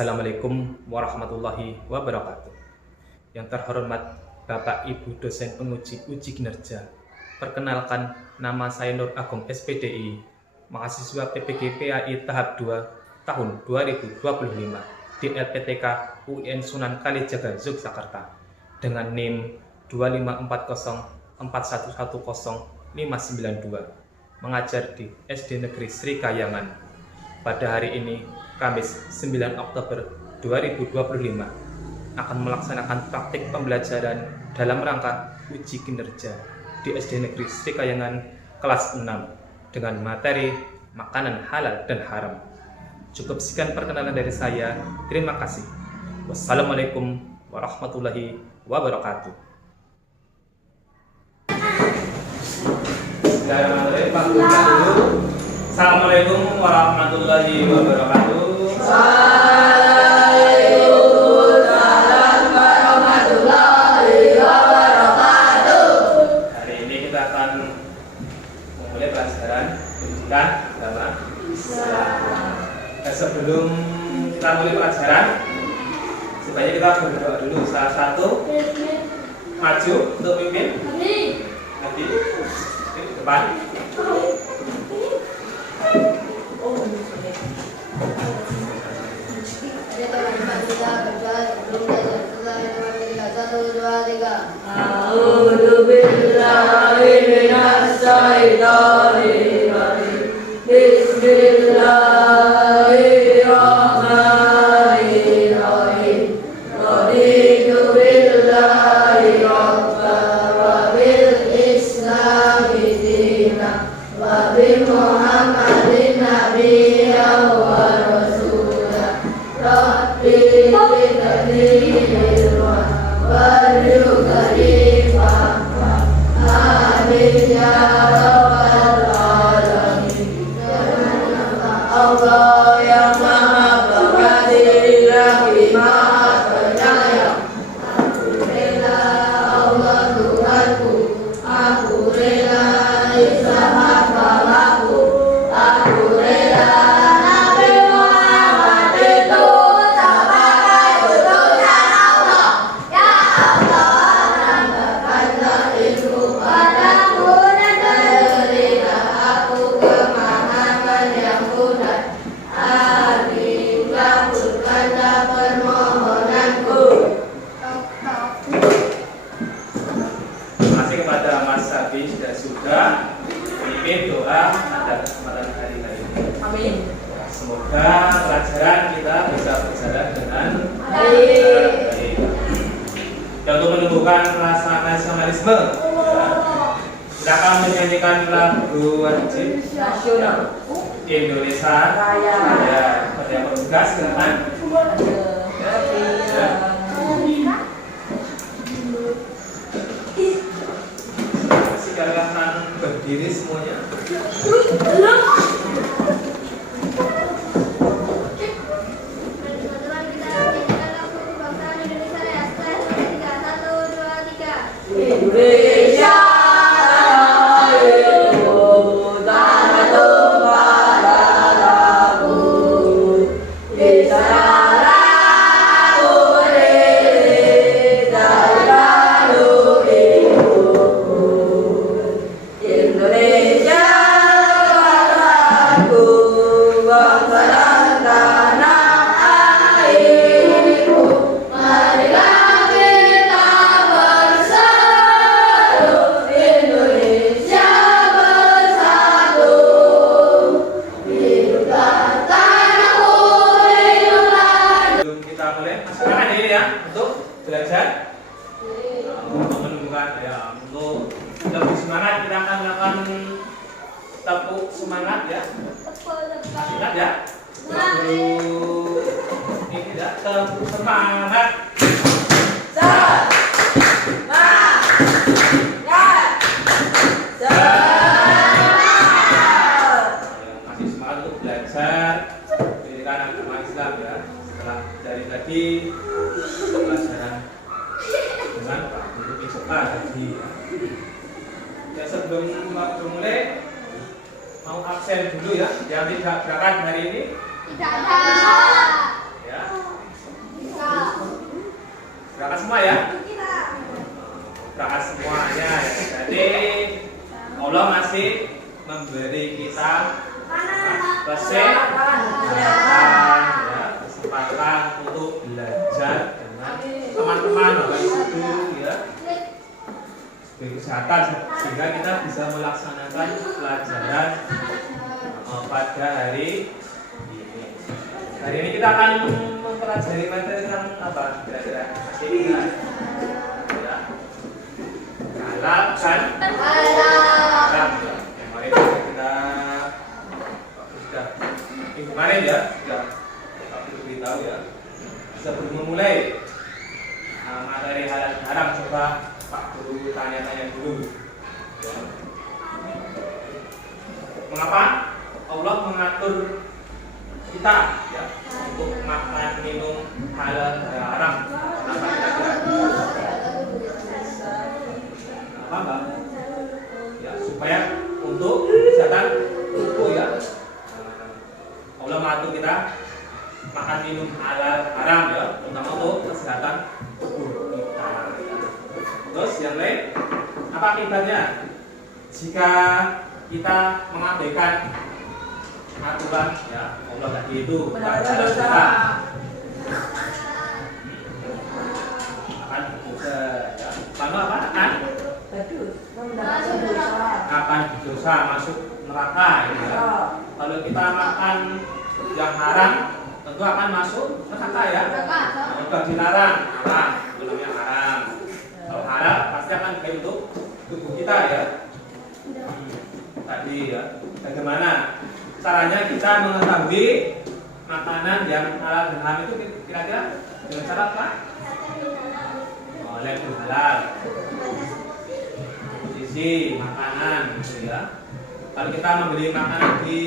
Assalamualaikum warahmatullahi wabarakatuh. Yang terhormat Bapak Ibu dosen penguji uji kinerja. Perkenalkan, nama saya Nur Agung SPDI, mahasiswa PPG PAI tahap 2 tahun 2025 di LPTK UIN Sunan Kalijaga Yogyakarta dengan NIM 25404110592, mengajar di SD Negeri Sri Kayangan. Pada hari ini, Kamis 9 Oktober 2025, akan melaksanakan praktik pembelajaran dalam rangka uji kinerja di SD Negeri Sri Kayangan kelas 6 dengan materi makanan halal dan haram. Cukup sekian perkenalan dari saya. Terima kasih. Wassalamualaikum warahmatullahi wabarakatuh. Assalamualaikum warahmatullahi wabarakatuh. Waalaikumsalam warahmatullahi wabarakatuh. Hari ini kita akan memulai pelajaran pendidikan agama Islam. Sebelum kita mulai pelajaran, sebaiknya kita berdoa dulu. Salah satu maju untuk mimpin. Nanti di depan. A'udzu billahi minasy syaithanir rajim. Bismillahirrahmanirrahim. Raditu billahi rabban wa bil islami dinan wa bi Muhammadin nabiyyan wa rasulan. Rabbi zidni Waduh karifah, amin ya rabbal alamin. Allah yang maha pengasih lagi maha penyayang. Aku rela Allah Tuhanku, aku rela Islam agamaku, aku rela Nabi Muhammad itu sebagai utusan Allah. Ya Allah, tambahkanlah ilmu padaku dan berilah aku kemahaman yang mudah. Amin. Kabulkanlah permohonanku. Terima kasih kepada Mas Sabi sudah memimpin doa pada kesempatan hari ini. Amin. Semoga pelajaran kita bisa berjalan dengan Baik. baik. Dan untuk menumbuhkan rasa nasionalisme, kita akan menyanyikan lagu wajib Nasional. Indonesia Raya. Pada yang bertugas silakan. Silakan berdiri semuanya. Indonesia Rayaku, tanah tumpah darahku. Isra'ku berdiri dari lalu ibuku. Indonesia bangsaku, bangsa dan tanah airku. Marilah kita bersatu, Indonesia bersatu. Hiduplah tanahku, hiduplah. Sebelum kita mulai, silakan diri ya untuk belajar. Untuk menumbuhkan ya, untuk lebih semangat kita akan melakukan tepuk semangat ya. Ingat ya. Tepuk ini ya, tepuk semangat. Masih semangat untuk belajar pendidikan agama Islam ya. Setelah dari tadi pelajaran dengan Pak Guru ISOKA tadi ya. Ya sebelum mulai mau absen dulu ya, yang tidak berangkat hari ini. Tidak ada. Ya. Berangkat semua ya? Berangkat semuanya ya. Jadi Allah masih memberi kita kesempatan untuk belajar dengan teman-teman Bapak Ibu ya, sebagai kesehatan sehingga kita bisa melaksanakan pelajaran pada hari ini. Hari ini kita akan mempelajari materi tentang apa kira-kira? Masih ingat? Ya. Halal kan? Haram. Kemarin kita sudah minggu kemarin ya sudah beritahu ya. Sebelum memulai materi halal dan haram, coba Pak Guru tanya-tanya dulu. Ya. Mengapa Allah mengatur kita ya untuk makan minum halal dan haram? Kenapa kira-kira? Apa Mbak? Ya supaya untuk kesehatan tubuh ya. Allah mengatur kita makan minum halal haram ya, terutama untuk kesehatan tubuh kita. Terus yang lain, apa akibatnya jika kita mengabaikan aturan ya Allah tadi itu? Dosa. Akan dosa ya. Lalu apa? Akan dosa, masuk neraka ya. Kalau kita makan yang haram tentu akan masuk neraka ya. Kalau dilarang haram, itu namanya haram. Kalau halal pasti akan baik untuk tubuh kita ya. Tadi ya, bagaimana caranya kita mengetahui makanan yang halal dan haram itu kira-kira dengan cara apa? Label halal, posisi makanan gitu ya. Kalau kita membeli makanan di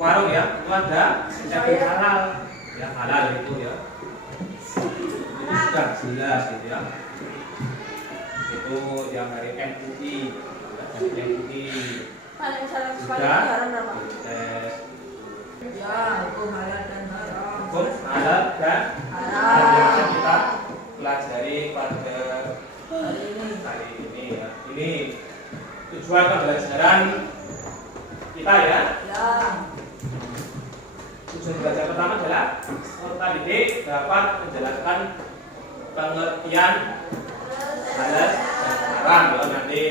warung ya, itu ada label halal, ya halal itu ya. Itu sudah jelas gitu ya. Itu yang dari MUI, dari MUI. Sudah tes. Ya, hukum halal dan haram. Hukum halal dan haram yang akan kita pelajari pada hari ini ya. Ini tujuan pembelajaran kita ya. Ya. Tujuan belajar pertama adalah peserta didik dapat menjelaskan pengertian halal dan haram ya. Nanti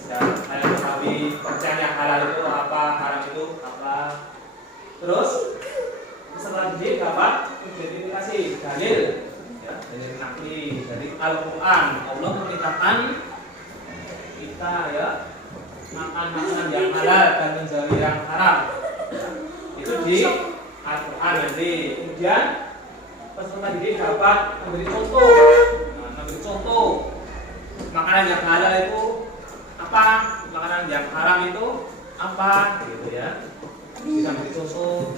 bisa kalian mengetahui pengertian yang halal itu apa, haram itu apa. Terus peserta didik dapat mengidentifikasi dalil ya, dalil nakli dari Al-Quran. Allah memerintahkan kita ya makan makanan yang halal dan menjauhi yang haram. Itu di Al-Quran nanti. Kemudian peserta didik dapat memberi contoh. Memberi contoh makanan yang halal itu apa, makanan yang haram itu apa, gitu ya. Bisa memberi contoh.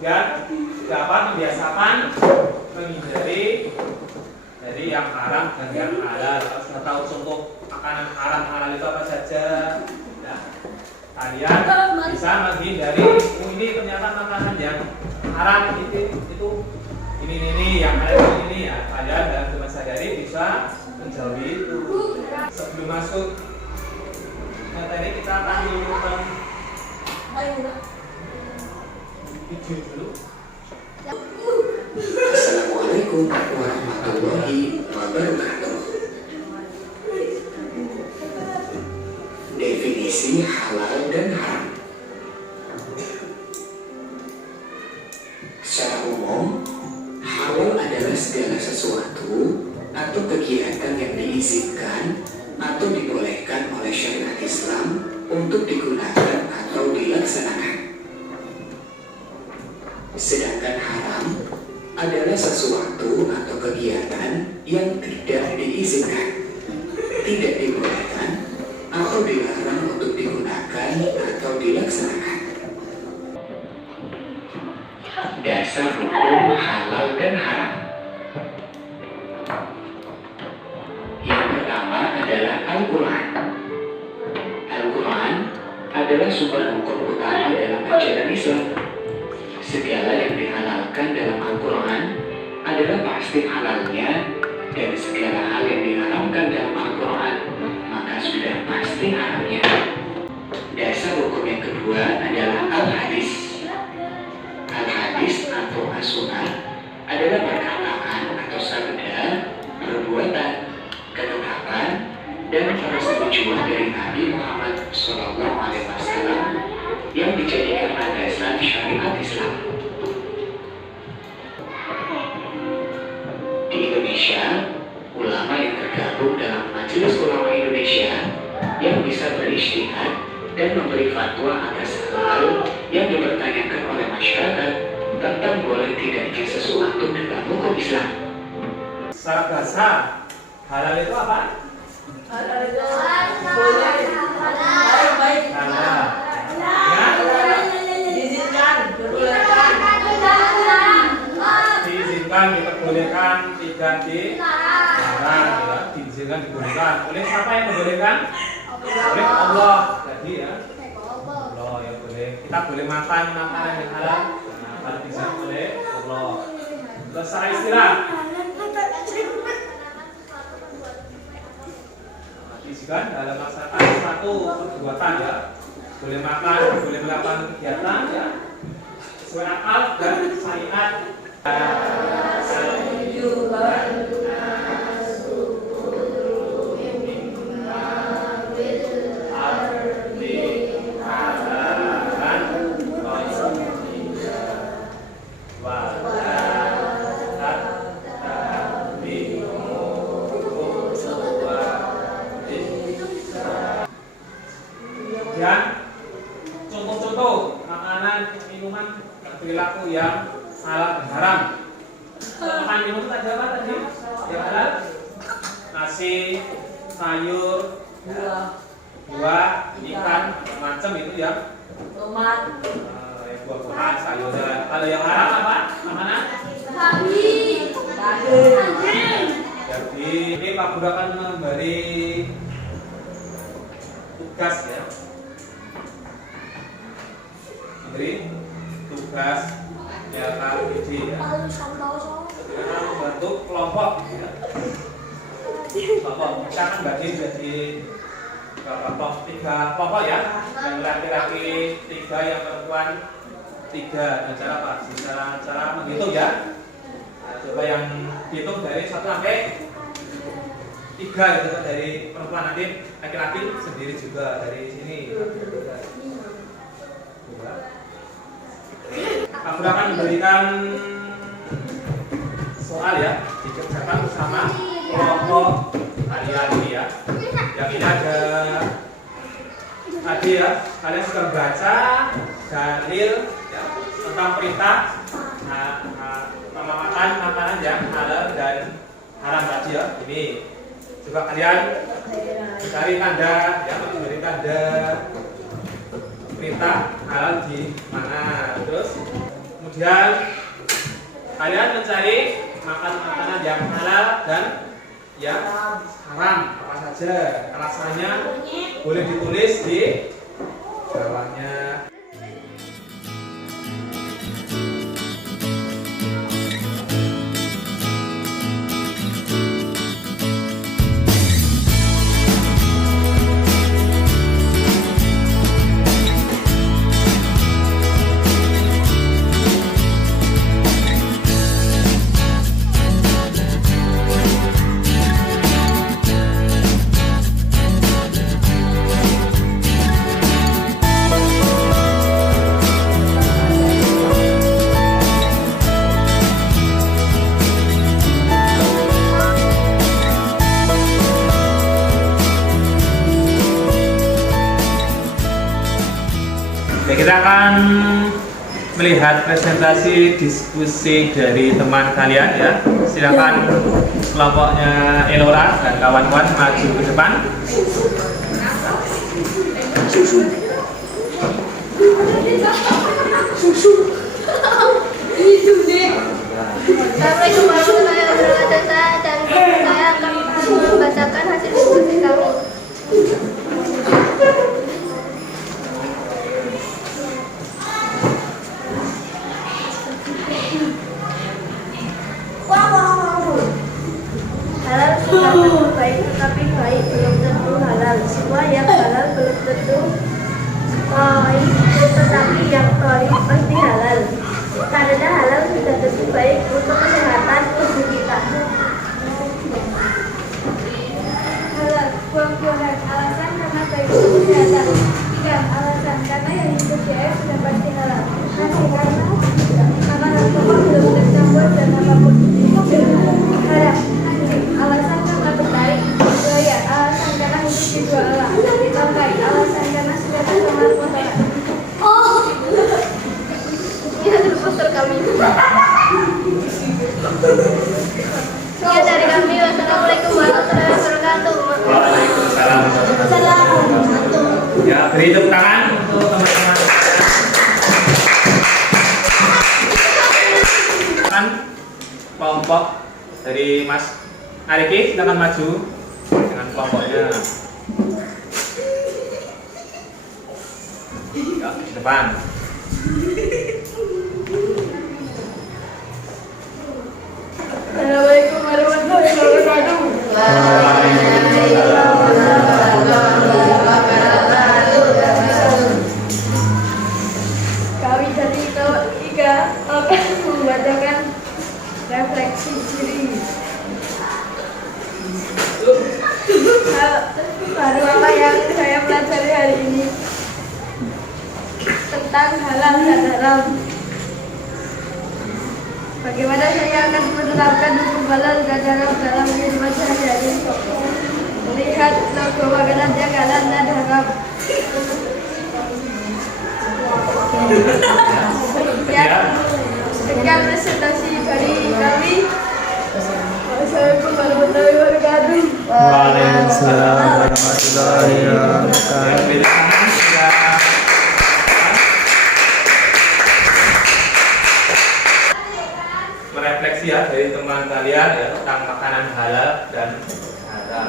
Dan dapat membiasakan menghindari dari yang haram dan yang halal. Kalau sudah tahu contoh makanan haram halal itu apa saja, ya, kalian bisa menghindari. Ini ternyata makanan yang haram itu ini yang halal ini ya. Kalian dalam masa dari bisa menjauhi itu. Sebelum masuk materi kita akan menonton video dulu. Assalamualaikum warahmatullahi wabarakatuh. Definisi halal dan haram. Secara umum, halal adalah segala sesuatu atau kegiatan yang diizinkan atau dibolehkan oleh syariat Islam untuk digunakan atau dilaksanakan. Sedangkan haram adalah sesuatu atau kegiatan yang tidak diizinkan, tidak dibolehkan, atau dilarang untuk digunakan atau dilaksanakan. Dasar hukum halal dan haram. Yang pertama adalah Al-Quran. Al-Quran adalah sumber hukum utama dalam ajaran Islam. Segala yang dihalalkan dalam Al-Quran adalah pasti pasti halalnya, dan segala hal yang diharamkan dalam Al-Quran maka sudah pasti haramnya. Dasar hukum yang kedua adalah al-hadis. Al-hadis atau as-sunnah adalah perkataan atau sabda, perbuatan, ketetapan, dan persetujuan dari Nabi Muhammad SAW yang dijadikan landasan syariat Islam. Di Indonesia, ulama yang tergabung dalam Majelis Ulama Indonesia yang bisa berijtihad dan memberi fatwa atas hal yang dipertanyakan oleh masyarakat tentang boleh tidaknya sesuatu dalam hukum Islam. Secara bahasa, halal itu apa? Halal itu boleh. Baik. Halal. Ya? Diizinkan, diperbolehkan. Diizinkan, diperbolehkan, tidak dilarang, ya. Diizinkan, dibolehkan. Oleh siapa yang membolehkan? Oleh Allah. Jadi ya, Allah yang boleh. Kita boleh makan makanan yang halal. Nah, kalau diizinkan oleh Allah. Terus secara istilah, diizinkan dalam melaksanakan suatu perbuatan ya. Boleh makan, boleh melakukan kegiatan ya. Sesuai akal dan syariat. Dan contoh-contoh makanan, minuman, dan perilaku yang halal dan haram. Makan minum tadi apa tadi? Yang halal? Nasi, sayur, buah, ikan, macam itu ya. Tomat. Buah-buahan, sayuran. Kalau yang haram apa? Makanan? Daging. Jadi ini Pak Guru akan memberi tugas ya. Memberi tugas ya KBD ya. Kita membentuk kelompok ya. Kelompok kita kan bagi jadi kelompok 3 kelompok ya. Yang laki-laki 3, yang perempuan 3. Dan cara menghitung ya. Nah, coba yang hitung dari 1 sampai 3 gitu, dari perempuan, nanti laki-laki sendiri juga dari sini. Pak Guru akan memberikan soal ya, dikerjakan bersama kelompok kalian ini ya. Yang ini ada tadi ya, kalian sudah baca dalil ya, tentang perintah memakan makanan yang halal dan haram tadi ya. Ini coba kalian cari tanda ya, memberi tanda perintah halal di mana. Terus kemudian kalian mencari makan makanan yang halal dan yang haram apa saja. Alasannya boleh ditulis di bawahnya. Ya, kita akan melihat presentasi diskusi dari teman kalian ya. Silakan kelompoknya Elora dan kawan-kawan maju ke depan. Assalamualaikum warahmatullahi wabarakatuh. Saya akan membacakan hasil diskusi kami. tetapi baik belum tentu halal. Semua yang halal belum tentu baik, tetapi yang baik pasti halal. Karena halal sudah tentu baik untuk kesehatan tubuh kita. Halal, buah-buahan. Alasan karena baik untuk kesehatan. 3. Alasan karena yang dikonsumsi air sudah pasti halal. Masih karena narkoba belum tercampur dan apapun. Haram. Alasan karena tertarik. Buaya. Alasan karena hidup di dua alam. Bangkai. Alasan karena sudah tercemar kotoran. Ini adalah poster kami. Sekian dari kami. Wassalamualaikum warahmatullahi wabarakatuh. Waalaikumsalam. Ya, beri tepuk tangan untuk teman-teman. Kelompok dari Mas Ariki, silakan maju dengan kelompoknya. Ya, di depan. Assalamualaikum warahmatullahi wabarakatuh. Kami dari kelompok 3 akan membacakan refleksi diri. Baru apa yang saya pelajari hari ini tentang halal dan haram. Bagaimana saya akan menerapkan hukum halal dan haram dalam kehidupan sehari-hari. Melihat logo makanan yang halal dan haram. Sekian presentasi dari kami. Wassalamualaikum warahmatullahi wabarakatuh. Waalaikumsalam warahmatullahi wabarakatuh. Merefleksi ya dari teman kalian ya tentang makanan halal dan haram.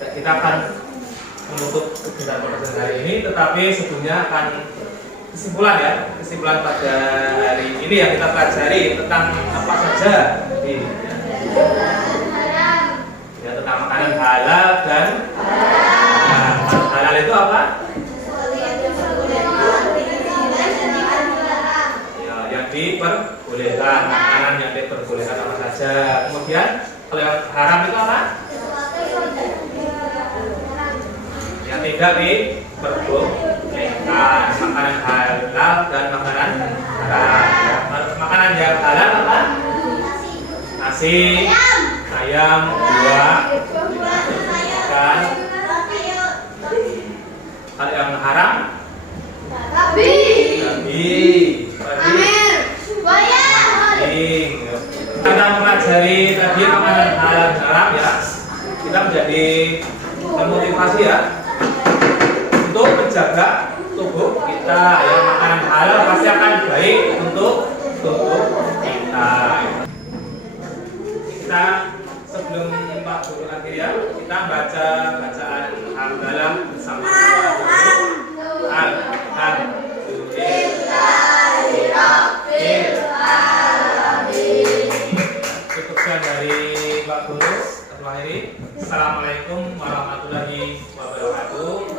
Kita akan menutup kegiatan pelajaran hari ini, tetapi sebelumnya akan kesimpulan pada hari ini yang kita pelajari tentang apa saja ya, tentang makanan halal dan haram. Halal itu apa? Ya, yang diperbolehkan, makanan yang diperbolehkan apa saja. Kemudian kalau yang haram itu apa? Yang tidak diperbolehkan, makanan halal dan makanan haram. Makanan yang halal apa? Nasi, ayam, buah, ikan. Kalau yang haram? Babi. Kita mempelajari tadi makanan halal dan haram ya. Kita menjadi termotivasi ya untuk menjaga tubuh kita ya. Makanan halal pasti akan baik untuk tubuh kita. Kita sebelum Pak Guru akhir ya, kita baca bacaan hamdalah bersama Alhamdulillahirabbil alamin. Cukupkan dari Pak Guru. Assalamualaikum warahmatullahi wabarakatuh.